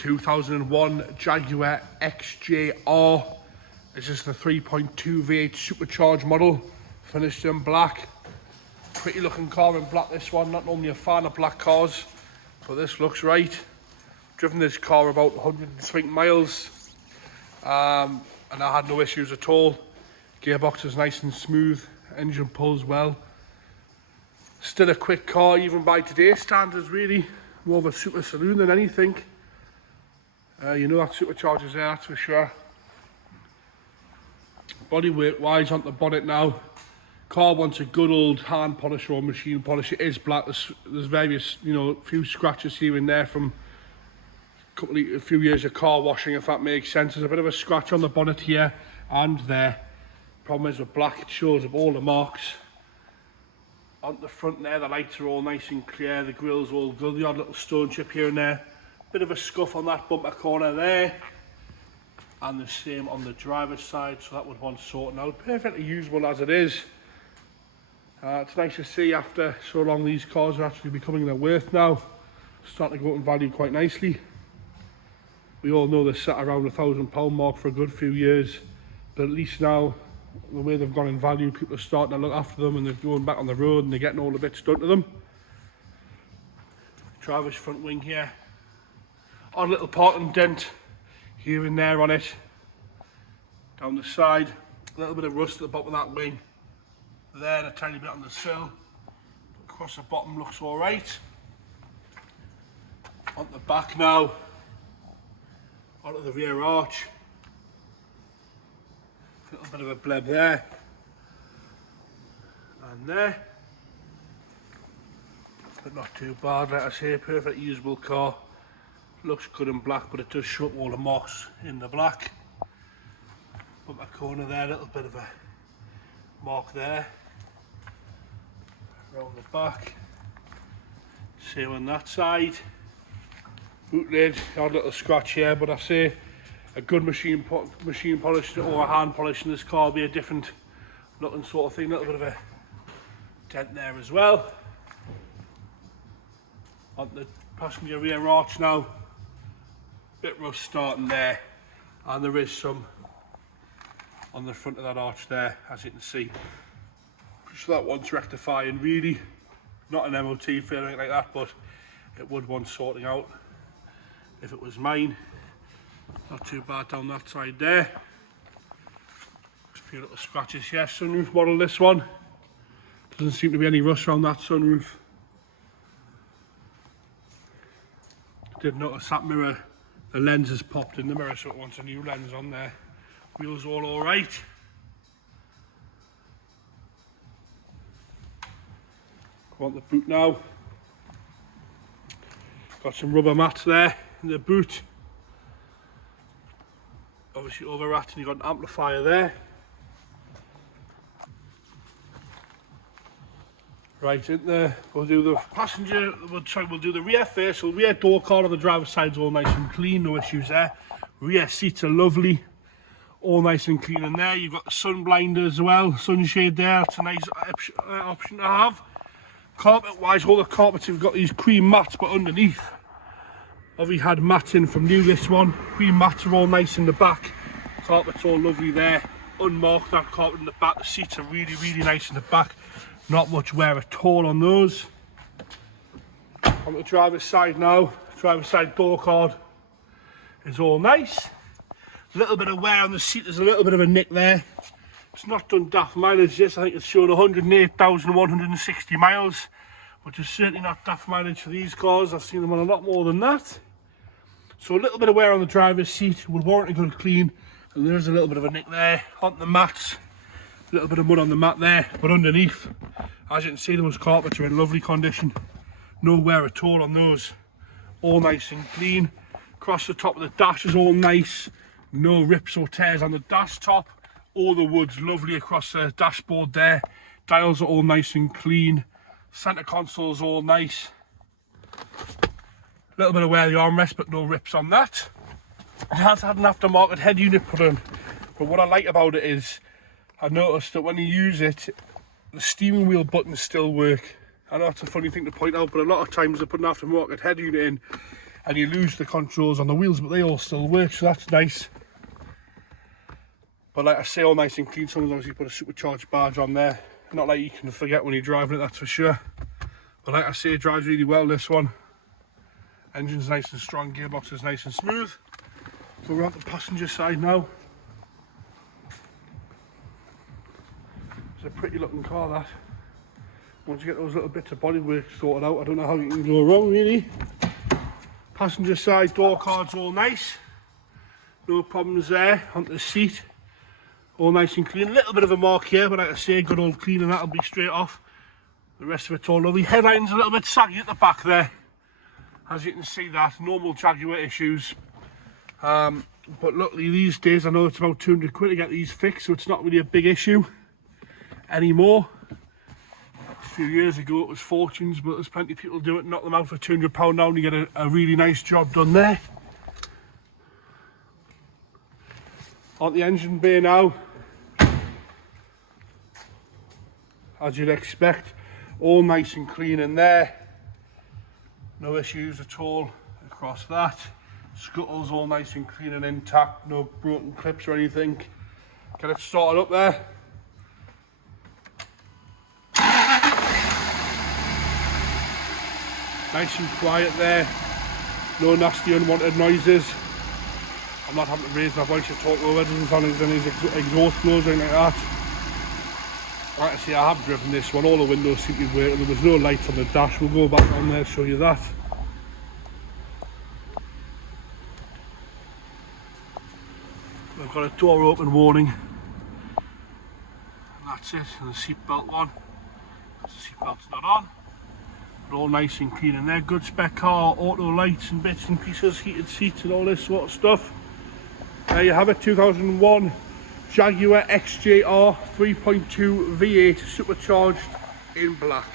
2001 Jaguar XJR. It's just the 3.2 V8 supercharged model, finished in black. Pretty looking car in black, this one. Not normally a fan of black cars, but this looks right. Driven this car about 120 miles, and I had no issues at all. Gearbox is nice and smooth, engine pulls well. Still a quick car, even by today's standards, really. More of a super saloon than anything. You know that supercharger's there, that's for sure. Bodywork wise on the bonnet now. Car wants a good old hand polish or machine polish. It is black. There's various, you know, few scratches here and there from a few years of car washing, if that makes sense. There's a bit of a scratch on the bonnet here and there. Problem is with black, it shows up all the marks. On the front there, the lights are all nice and clear. The grill's all good. The odd little stone chip here and there. Bit of a scuff on that bumper corner there. And the same on the driver's side, so that would want sorting out. Perfectly usable as it is. It's nice to see after so long these cars are actually becoming their worth now. Starting to go up in value quite nicely. We all know they're sat around the £1,000 mark for a good few years, but at least now, the way they've gone in value, people are starting to look after them and they're going back on the road and they're getting all the bits done to them. Driver's front wing here. Odd little parking dent here and there on it. Down the side, a little bit of rust at the bottom of that wing. There, and a tiny bit on the sill. Across the bottom looks alright. On the back now, onto the rear arch. A little bit of a bleb there. And there. But not too bad, like I say, perfect usable car. Looks good in black, but it does show up all the marks in the black. Bumper corner there, a little bit of a mark there. Around the back. Same on that side. Boot lid, odd little scratch here, but I say a good machine polish or a hand polish in this car will be a different looking sort of thing. A little bit of a dent there as well. On the passenger rear arch now. Bit rust starting there, and there is some on the front of that arch there, as you can see. So that wants rectifying, really. Not an MOT feeling like that, but it would want sorting out if it was mine. Not too bad down that side there. A few little scratches here. Sunroof model, this one. Doesn't seem to be any rust around that sunroof. Did notice that mirror, the lens has popped in the mirror, so it wants a new lens on there. Wheels all alright. Go on the boot now. Got some rubber mats there in the boot. Obviously over ratting, you've got an amplifier there. Right, in there, we'll do the passenger, we'll do the rear first. So the rear door card on the driver's side's all nice and clean, no issues there. Rear seats are lovely, all nice and clean in there. You've got the sun blinder as well, sunshade there, it's a nice option to have. Carpet wise, all the carpets have got these cream mats, but underneath, I've had mats in from new, this one. Cream mats are all nice in the back, carpet's all lovely there. Unmarked, that carpet in the back, the seats are really, really nice in the back. Not much wear at all on those. On the driver's side now, driver's side door card is all nice. A little bit of wear on the seat, there's a little bit of a nick there. It's not done daft mileage this, I think it's showing 108,160 miles, which is certainly not daft mileage for these cars. I've seen them on a lot more than that. So a little bit of wear on the driver's seat would warrant a good clean, and there's a little bit of a nick there. On the mats, a little bit of mud on the mat there, but underneath, as you can see, those carpets are in lovely condition. No wear at all on those. All nice and clean. Across the top of the dash is all nice. No rips or tears on the dash top. All the wood's lovely across the dashboard there. Dials are all nice and clean. Centre console's all nice. A little bit of wear the armrest, but no rips on that. It has had an aftermarket head unit put in, but what I like about it is I noticed that when you use it, the steering wheel buttons still work. I know it's a funny thing to point out, but a lot of times they put an aftermarket head unit in and you lose the controls on the wheels, but they all still work, so that's nice. But like I say, all nice and clean. Someone's obviously put a supercharged barge on there. Not like you can forget when you're driving it, that's for sure. But like I say, it drives really well, this one. Engine's nice and strong, gearbox is nice and smooth. So we're on the passenger side now. It's a pretty looking car, that. Once you get those little bits of bodywork sorted out, I don't know how you can go wrong, really. Passenger side door cards all nice. No problems there. Onto the seat. All nice and clean. A little bit of a mark here, but like I say, good old clean and that'll be straight off. The rest of it's all lovely. Headline's a little bit saggy at the back there. As you can see, that. Normal Jaguar issues. But luckily these days, I know it's about 200 quid to get these fixed, so it's not really a big issue anymore. A few years ago it was fortunes, but there's plenty of people do it, knock them out for £200 now and you get a really nice job done there. On the engine bay now, as you'd expect, all nice and clean in there. No issues at all across that. Scuttle's all nice and clean and intact, no broken clips or anything. Get it started up there. Nice and quiet there. No nasty unwanted noises. I'm not having to raise my voice to talk over, it doesn't sound like there's any exhaust blows or anything like that. Like I say, I have driven this one, all the windows seem to be working, there was no lights on the dash. We'll go back on there and show you that. We've got a door open warning. And that's it, and the seatbelt one. The seatbelt's not on. But all nice and clean in there. Good spec car, auto lights and bits and pieces, heated seats and all this sort of stuff. There you have it, 2001 Jaguar XJR 3.2 V8 supercharged in black.